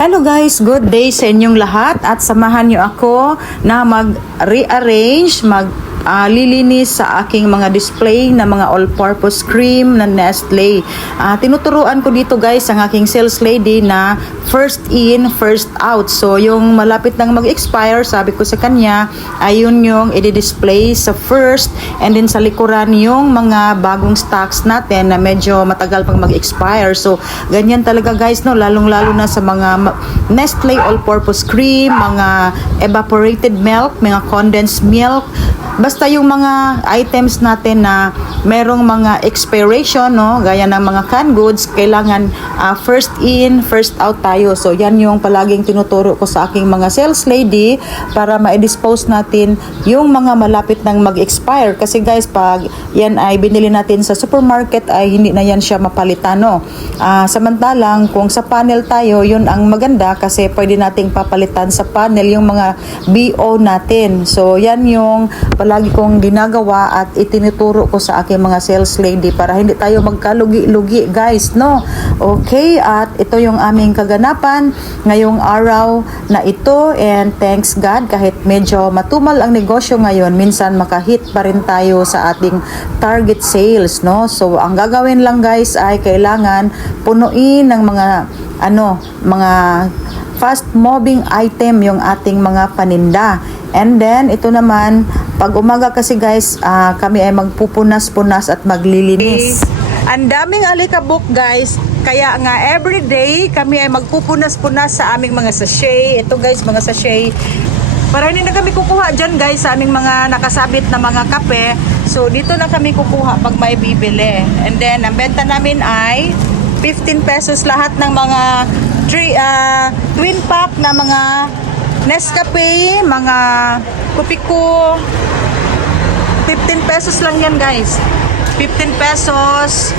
Hello guys, good day sa inyong lahat at samahan niyo ako na mag-rearrange, lilinis sa aking mga display na mga all-purpose cream na Nestle. Tinuturuan ko dito guys ang aking sales lady na first in, first out. So yung malapit nang mag-expire, sabi ko sa kanya, ayun yung i-display sa first, and then sa likuran yung mga bagong stocks natin na medyo matagal pang mag-expire. So ganyan talaga guys, no, lalong-lalo na sa mga Nestle all-purpose cream, mga evaporated milk, mga condensed milk, basta yung mga items natin na merong mga expiration, no, gaya ng mga canned goods, kailangan first in, first out tayo. So yan yung palaging tinuturo ko sa aking mga sales lady para ma-dispose natin yung mga malapit nang mag-expire. Kasi guys, pag yan ay binili natin sa supermarket ay hindi na yan siya mapalitan, no. Samantalang kung sa panel tayo, yun ang maganda kasi pwede nating papalitan sa panel yung mga BO natin. So yan yung palagi kong ginagawa at itinuturo ko sa aking mga sales lady para hindi tayo magkalugi-lugi guys, no. Okay, at ito yung aming kaganapan ngayong araw na ito, and thanks God kahit medyo matumal ang negosyo ngayon, minsan makahit pa rin tayo sa ating target sales, no. So ang gagawin lang guys ay kailangan punuin ng mga fast moving item yung ating mga paninda. And then ito naman, pag umaga kasi guys, kami ay magpupunas-punas at maglilinis. Ang daming alikabok guys, kaya nga everyday kami ay magpupunas-punas sa aming mga sachet. Ito guys, mga sachet. Para hindi na kami kukuha dyan guys sa aming mga nakasabit na mga kape. So dito na kami kukuha pag may bibili. And then ang benta namin ay 15 pesos lahat ng mga twin pack na mga Nescafe, mga Kupiko. 15 pesos lang yan guys. 15 pesos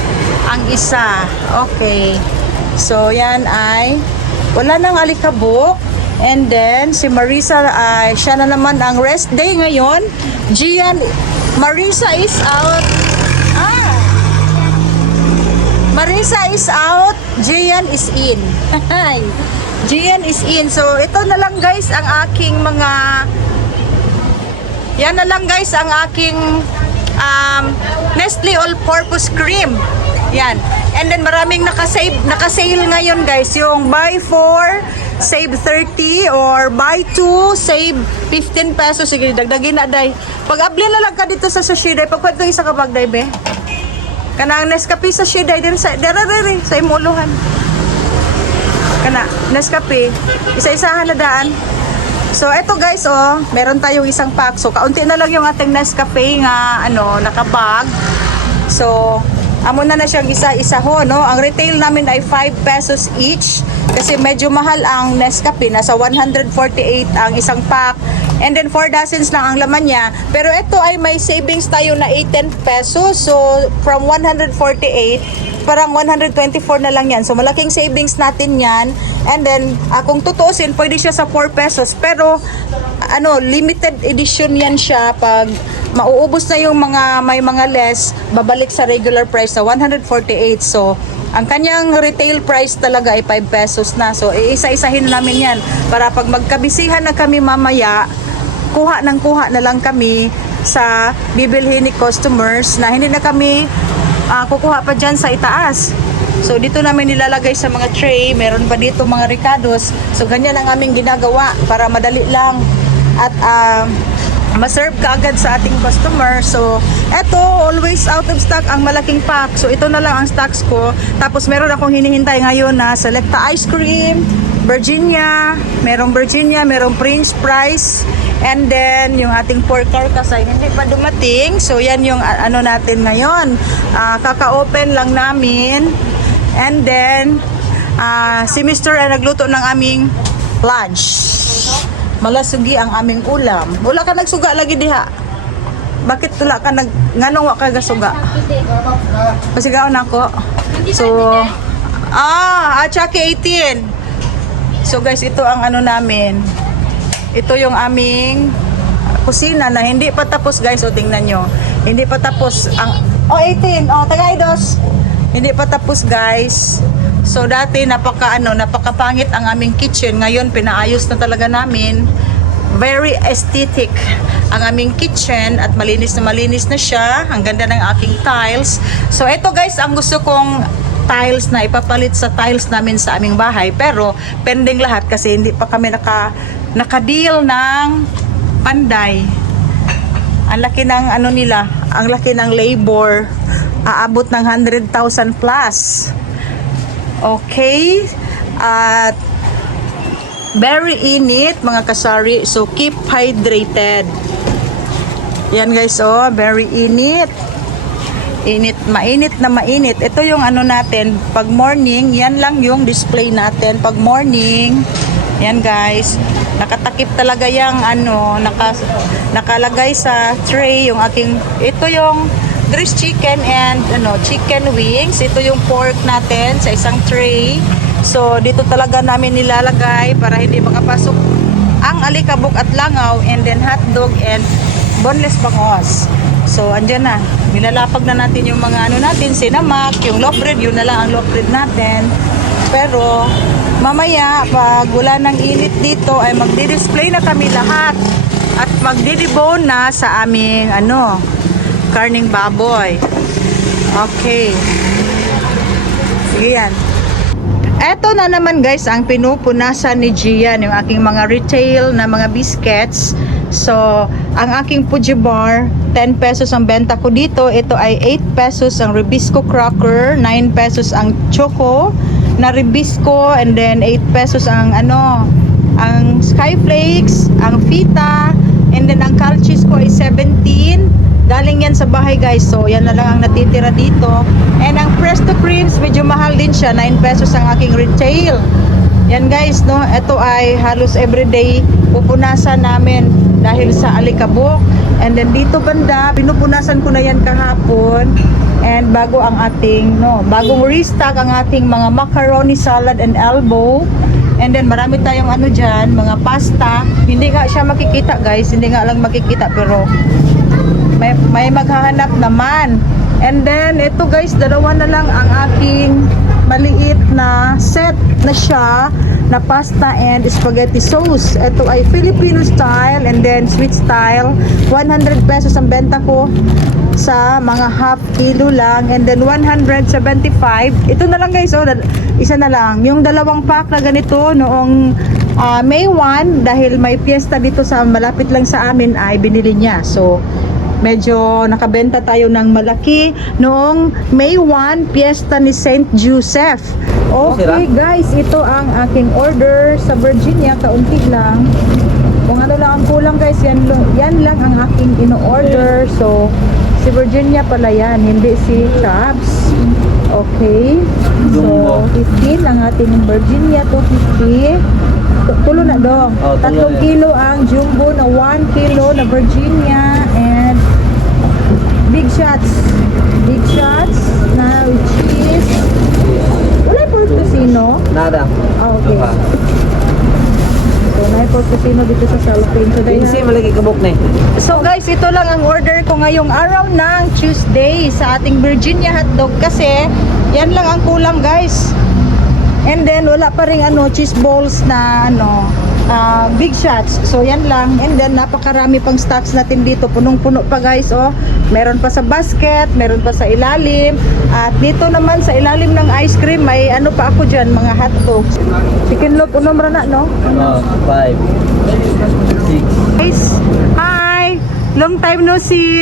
ang isa. Okay. So yan ay wala nang alikabok. And then si Marisa ay siya na naman ang rest day ngayon. Marisa is out. Marisa is out, Gian is in. Gian is in. So ito na lang guys ang aking yan na lang guys ang aking Nestle all-purpose cream. Yan. And then maraming naka-sale ngayon guys. Yung buy 4, save 30, or buy 2, save 15 pesos. Sige, dagdagin na day. Pag-abli na lang ka dito sa sachet day. Pagkwento isa ka bag day be. Kanang Nescafe sa sachet din sa sa imuluhan. Kana Nescafe, isa-isahan na daan. So eto guys, meron tayong isang pack. So kaunti na lang yung ating Nescafe nga nakabag. So amo na siyang isa-isa ho, no. Ang retail namin ay 5 pesos each kasi medyo mahal ang Nescafe, nasa 148 ang isang pack. And then 4 dozens lang ang laman niya. Pero ito ay may savings tayo na 18 pesos. So from 148, parang 124 na lang yan. So malaking savings natin yan. And then kung tutuusin, pwede siya sa 4 pesos. Pero limited edition yan siya. Pag mauubos na yung may mga less, babalik sa regular price na 148. So ang kanyang retail price talaga ay 5 pesos na. So isa-isahin namin yan para pag magkabisihan na kami mamaya, kuha na lang kami sa bibilhin ni customers na hindi na kami kukuha pa dyan sa itaas. So dito namin nilalagay sa mga tray. Meron pa dito mga ricados. So ganyan ang aming ginagawa para madali lang at ma-serve ka agad sa ating customer. So eto, always out of stock ang malaking pack. So ito na lang ang stocks ko. Tapos meron akong hinihintay ngayon na Selecta ice cream, Virginia, merong Prince Price, and then yung ating pork carcass ay hindi pa dumating. So yan yung natin ngayon. Kaka-open lang namin. And then si Mr. ay nagluto ng aming lunch. Malasugi ang aming ulam. Wala ka nagsuga lagi diha. Bakit wala ka nganong wa ka gasuga? Pasigaon ako. So Chucky 18. So guys, ito ang namin. Ito yung aming kusina na hindi pa tapos guys. O tingnan nyo. Hindi pa tapos ang 18. Tagay dos. Hindi pa tapos guys. So dati napakapangit ang aming kitchen. Ngayon pinaayos na talaga namin. Very aesthetic ang aming kitchen at malinis na siya. Ang ganda ng aking tiles. So ito guys, ang gusto kong tiles na ipapalit sa tiles namin sa aming bahay. Pero pending lahat kasi hindi pa kami naka-deal ng panday. Ang laki ng nila, ang laki ng labor. Aabot ng 100,000 plus. Okay? At very init mga kasari, so keep hydrated. Yan guys, oh, very init. Mainit na mainit. Ito yung natin, pag morning, yan lang yung display natin. Pag morning, yan guys, nakatakip talaga yung nakalagay sa tray yung aking, ito yung grilled chicken and chicken wings. Ito yung pork natin sa isang tray. So, dito talaga namin nilalagay para hindi makapasok ang alikabok at langaw, and then hotdog and boneless bangos. So, andyan na. Nilalapag na natin yung mga natin, sinamak, yung loaf bread, yun na lang ang loaf bread natin. Pero, mamaya, pag wala ng init dito, ay magdi-display na kami lahat. At magdi-debone na sa aming, karning baboy. Okay. Sige yan. Eto na naman guys ang pinupunasan ni Gian, yung aking mga retail na mga biscuits. So, ang aking Fuji bar, 10 pesos ang benta ko dito. Ito ay 8 pesos ang Ribisco cracker, 9 pesos ang choco na Ribisco, and then 8 pesos ang ang Skyflakes, ang Fita, and then ang Calchis ko ay 17. Galing yan sa bahay guys, so yan na lang ang natitira dito. And ang Presto Creams, medyo mahal din siya, 9 pesos ang aking retail. Yan guys, no, ito ay halos everyday pupunasan namin dahil sa alikabok. And then dito banda, pinupunasan ko na yan kahapon. And bago ang ating, bagong restock ang ating mga macaroni salad and elbow. And then marami tayong dyan, mga pasta. Hindi nga siya makikita guys, hindi nga lang makikita, pero may maghahanap naman. And then ito guys, dalawa na lang ang aking maliit na set na siya na pasta and spaghetti sauce. Ito ay Filipino style and then sweet style. 100 pesos ang benta ko sa mga half kilo lang, and then 175. Ito na lang guys, isa na lang. Yung dalawang pack na ganito noong May 1, dahil may fiesta dito sa malapit lang sa amin, ay binili niya. So medyo nakabenta tayo ng malaki noong May 1, fiesta ni Saint Joseph. Okay guys, ito ang aking order sa Virginia, kaunti lang. Kung ano lang ang kulang guys, yan lang ang aking ino-order. So si Virginia pala yan, hindi si Chaps. Okay, so 15 ang ating Virginia, 250. Tulo na dong. 3 kilo ang jumbo na 1 kilo na Virginia, and big shots na with cheese. Wala po tusino? Nada. Okay. So, may po tusino dito sa cellophane. So, Pinsi, malagi kabok na So guys, ito lang ang order ko ngayong araw ng Tuesday sa ating Virginia hotdog, kasi yan lang ang kulang guys. And then wala pa ring cheese balls na big shots. So yan lang. And then napakarami pang stocks natin dito. Punong-puno pa guys, oh. Meron pa sa basket, meron pa sa ilalim. At dito naman sa ilalim ng ice cream, may pa ako diyan, mga hotdogs. Chicken loaf unom ra na, no? 5 6. Guys, hi! Long time no see.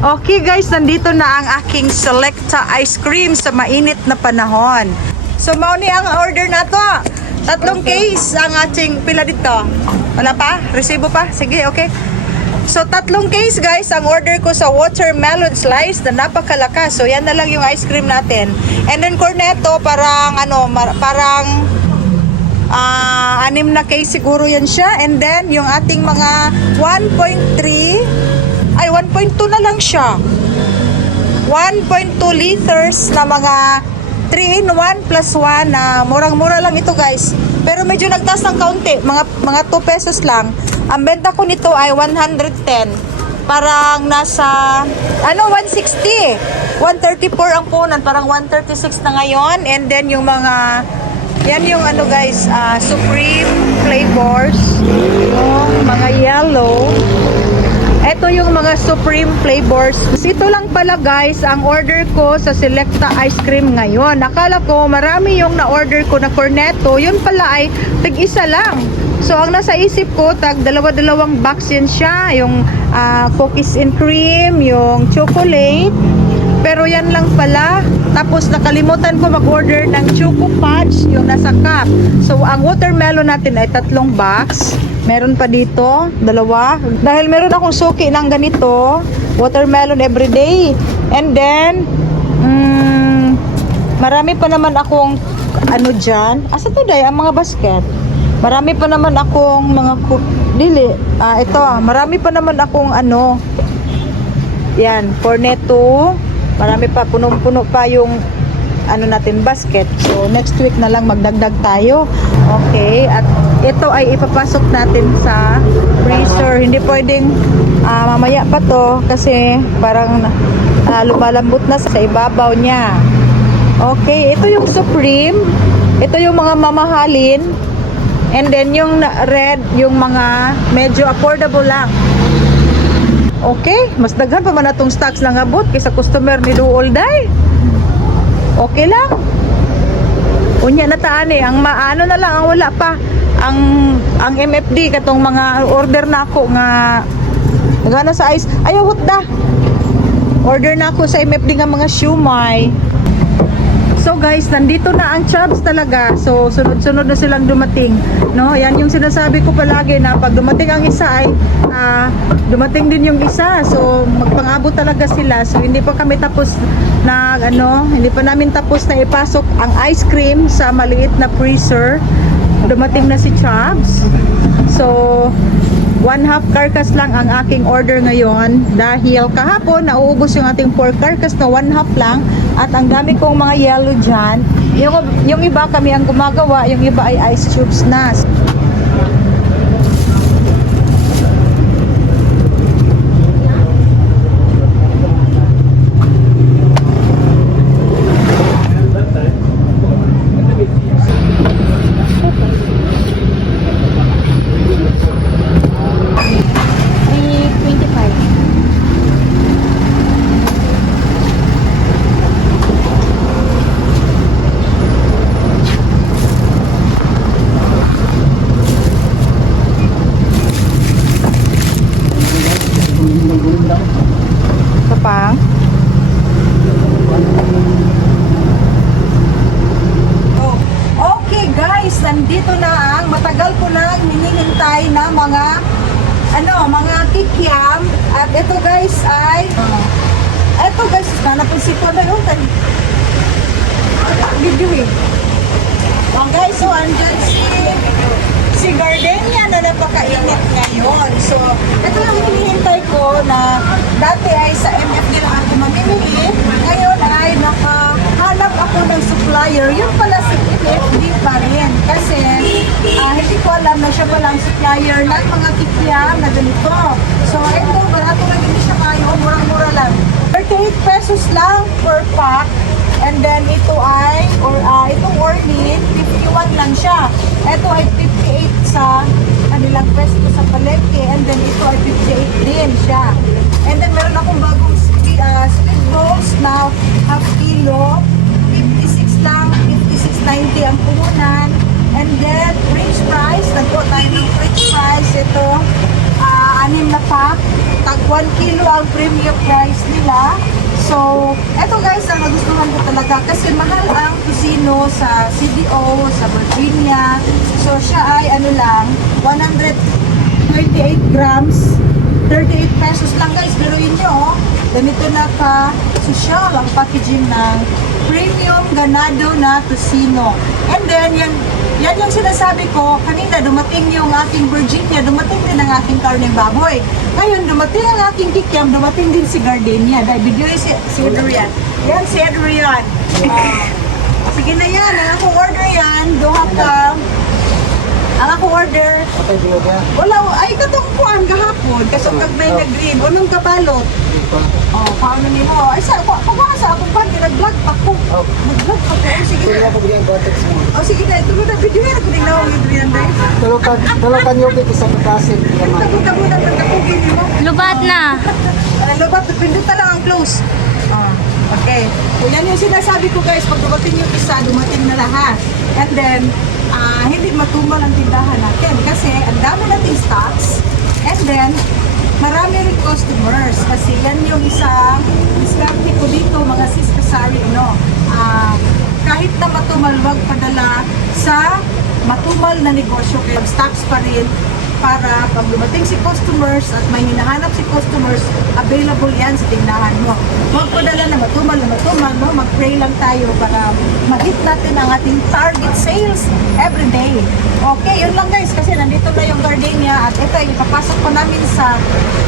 Okay guys, nandito na ang aking Selecta ice cream sa mainit na panahon. So mao ni ang order na to. 3 case ang ating pila dito. Wala pa? Resibo pa? Sige, okay. So 3 case guys ang order ko sa watermelon slice na napakalakas. So yan na lang yung ice cream natin. And then cornetto, parang parang 6 na case siguro yan siya. And then yung ating mga 1.3 ay 1.2 na lang siya. 1.2 liters na mga 3-in-1 plus 1 na murang-mura lang ito guys. Pero medyo nagtaas ng kaunti, mga 2 pesos lang. Ang benta ko nito ay 110. Parang nasa 160. 134 ang punan, parang 136 na ngayon. And then yung mga, yan yung ano guys, Supreme flavors. Yung mga yellow. Ito yung mga Supreme flavors. Ito lang pala guys, ang order ko sa Selecta Ice Cream ngayon. Akala ko marami yung na-order ko na cornetto. Yun pala ay tig-isa lang. So, ang nasa isip ko, dalawa-dalawang box yan siya. Yung cookies and cream, yung chocolate. Pero yan lang pala. Tapos nakalimutan ko mag-order ng Choco Fudge, yung nasa cup. So, ang watermelon natin ay 3 box. Meron pa dito, 2. Dahil meron akong suki ng ganito, watermelon everyday. And then, marami pa naman akong ano dyan. Asa to day, ang mga basket? Marami pa naman akong mga ito, marami pa naman akong ano, yan, cornetto. Marami pa, punong-puno pa yung ano natin, basket. So, next week na lang magdagdag tayo. Okay, at ito ay ipapasok natin sa freezer. Hindi pwedeng mamaya pa to kasi parang lumalambot na sa ibabaw niya. Okay, ito yung Supreme. Ito yung mga mamahalin. And then yung red, yung mga medyo affordable lang. Okay, mas daghan pa man atong stocks lang abot kaysa customer ni Duol Day. Okay lang. Unya na taan eh, ang maano na lang, ang wala pa. Ang MFD katong mga order na ako nga nagana sa ice. Ayaw hutda. Order na ako sa MFD nga mga siumay. So guys, nandito na ang Chubs talaga. So sunod-sunod na silang dumating, no? Yan yung sinasabi ko palagi na pag dumating ang isa ay dumating din yung isa. So magpang-abot talaga sila. So hindi pa kami tapos na hindi pa namin tapos na ipasok ang ice cream sa maliit na freezer. Dumating na si Chubs. So 1/2 carcass lang ang aking order ngayon dahil kahapon nauubos yung ating 4 carcass na 1/2 lang at ang dami kong mga yellow dyan. Yung iba kami ang gumagawa, yung iba ay ice tubes na. Kapang. Okay guys, nandito na ang matagal ko na hinihintay na mga kikiam. At ito guys ay napansin ko na yung video eh. Okay, so andyan si Gardenia na napakainit ngayon. So, ito lang hinihintay ko na dati ay sa MFD lang ako mamimili. Ngayon ay nakahanap ako ng supplier. Yun pala si MFD pa rin. Kasi hindi ko alam na siya palang supplier ng mga kikiam na ganito. So, ito, barato lang hindi siya kayo. Murang-mura lang. 38 pesos lang per pack. And then ito ay, itong Orlin, 51 lang siya. Ito ay 58 sa kanilang pwesto sa palengke. And then ito ay 58 din siya. And then meron akong bagong split balls na half kilo. 56 lang, 56.90 ang puhunan. And then french fries, nagpo tayo ng french fries. Ito, 6 na pack. Tag 1 kilo ang premium price nila. So, eto guys, ang nagustuhan ko talaga kasi mahal ang kusino sa CDO, sa Virginia. So, siya ay 128 grams, 38 pesos lang guys. Pero yun nyo, ganito na ka-social ang packaging ng premium ganado na tusino. And then, yan yung sinasabi ko, kanina dumating yung aking Virginia, dumating din ang aking karneng baboy. Ngayon, dumating ang aking kikiam, dumating din si Gardenia. Dahil video si Adrian. Yan, si Adrian. Sige na yan, ang akong order yan, duha ka. Ang akong order, wala, ay katong kuhan kahapon, kasi may nag-green, walang kabalot. pa. Oh, paano nimo? Ay, sa akong pan, nag-vlog pa ko. Oh. Nag-vlog pa ko. Sige Kaya na. ako bigyan botex mo. Oh, sige na. Ito na, video na ko nang nawag ito yan, guys. Tulukan yung big isa pagkasin. Tago-tago na pagkapugin mo. Lubat na. Ano ba? Pindot lang ang close. Okay. So, yan yung sinasabi ko guys. Pag dumating yung isa, dumating na lahat. And then, hindi matumal ang tindahan natin. Kasi ang dami nating stocks. And then, marami rin customers. Kasi yan yung isang diskarte ko dito, mga sis kasari, kahit na matumal, wag padala sa matumal na negosyo. Kaya stocks pa rin para pag dumating si customers at may hinahanap si customers, available yan sa tindahan mo. Huwag padala na matumal, no? Mag-pray lang tayo para mag-hit natin ang ating target sales every day. Okay, yun lang guys, kasi nandito na yung gardenia at ito ay ipapasok ko namin sa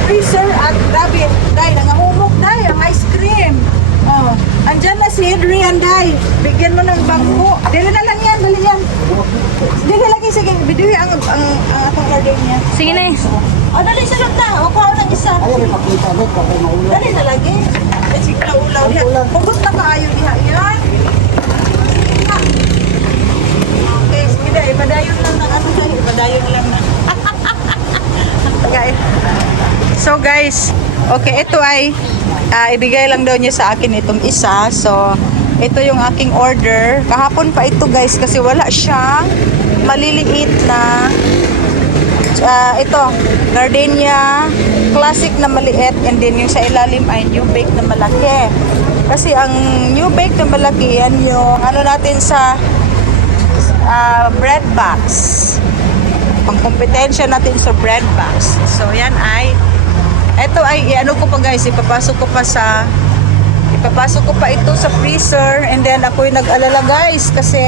freezer at grabe, dahil nangahumok dahil ang ice cream. Oh, andyan na si Adrian, Day. Bigyan mo ng bangko. Dili na lang yan, dali yan. Dili lagi, sige. Biduhi ang atong gardenia. Sige na. Oh, dali sa lang na. O, kuha ng isa. Ayaw may pakita ulit kapag maulan. Dali na lagi. Ay, sige na ulaw diha. Hugot na kaayo diha. Yan. Ha. Okay, sige na. Ipadayon lang ng ano tayo. Ipadayon lang na. Guys. So guys, okay, ito ay ibigay lang daw niya sa akin itong isa. So, ito yung aking order. Kahapon pa ito guys kasi wala siyang maliliit na ito, gardenia classic na maliit, and then yung sa ilalim ay new bake na malaki. Kasi ang new bake na malaki, yan yung ano natin sa bread box. Pangkompetensya natin sa bread box. So, yan ay ito ay ano ko pa guys, ipapasok ko pa ito sa freezer, and then ako'y nag-alala guys kasi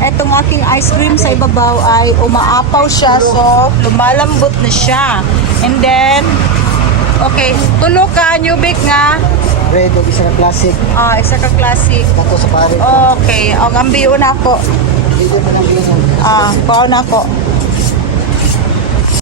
etong aking ice cream sa ibabaw ay umaapaw siya, so lumalambot na siya. And then okay, tulo ka new bake nga. Red o isa ka classic. Isa ka classic. Kato sa pare. Okay, ang ambiyo na ako. Hindi mo nang bilang. Pao na ako.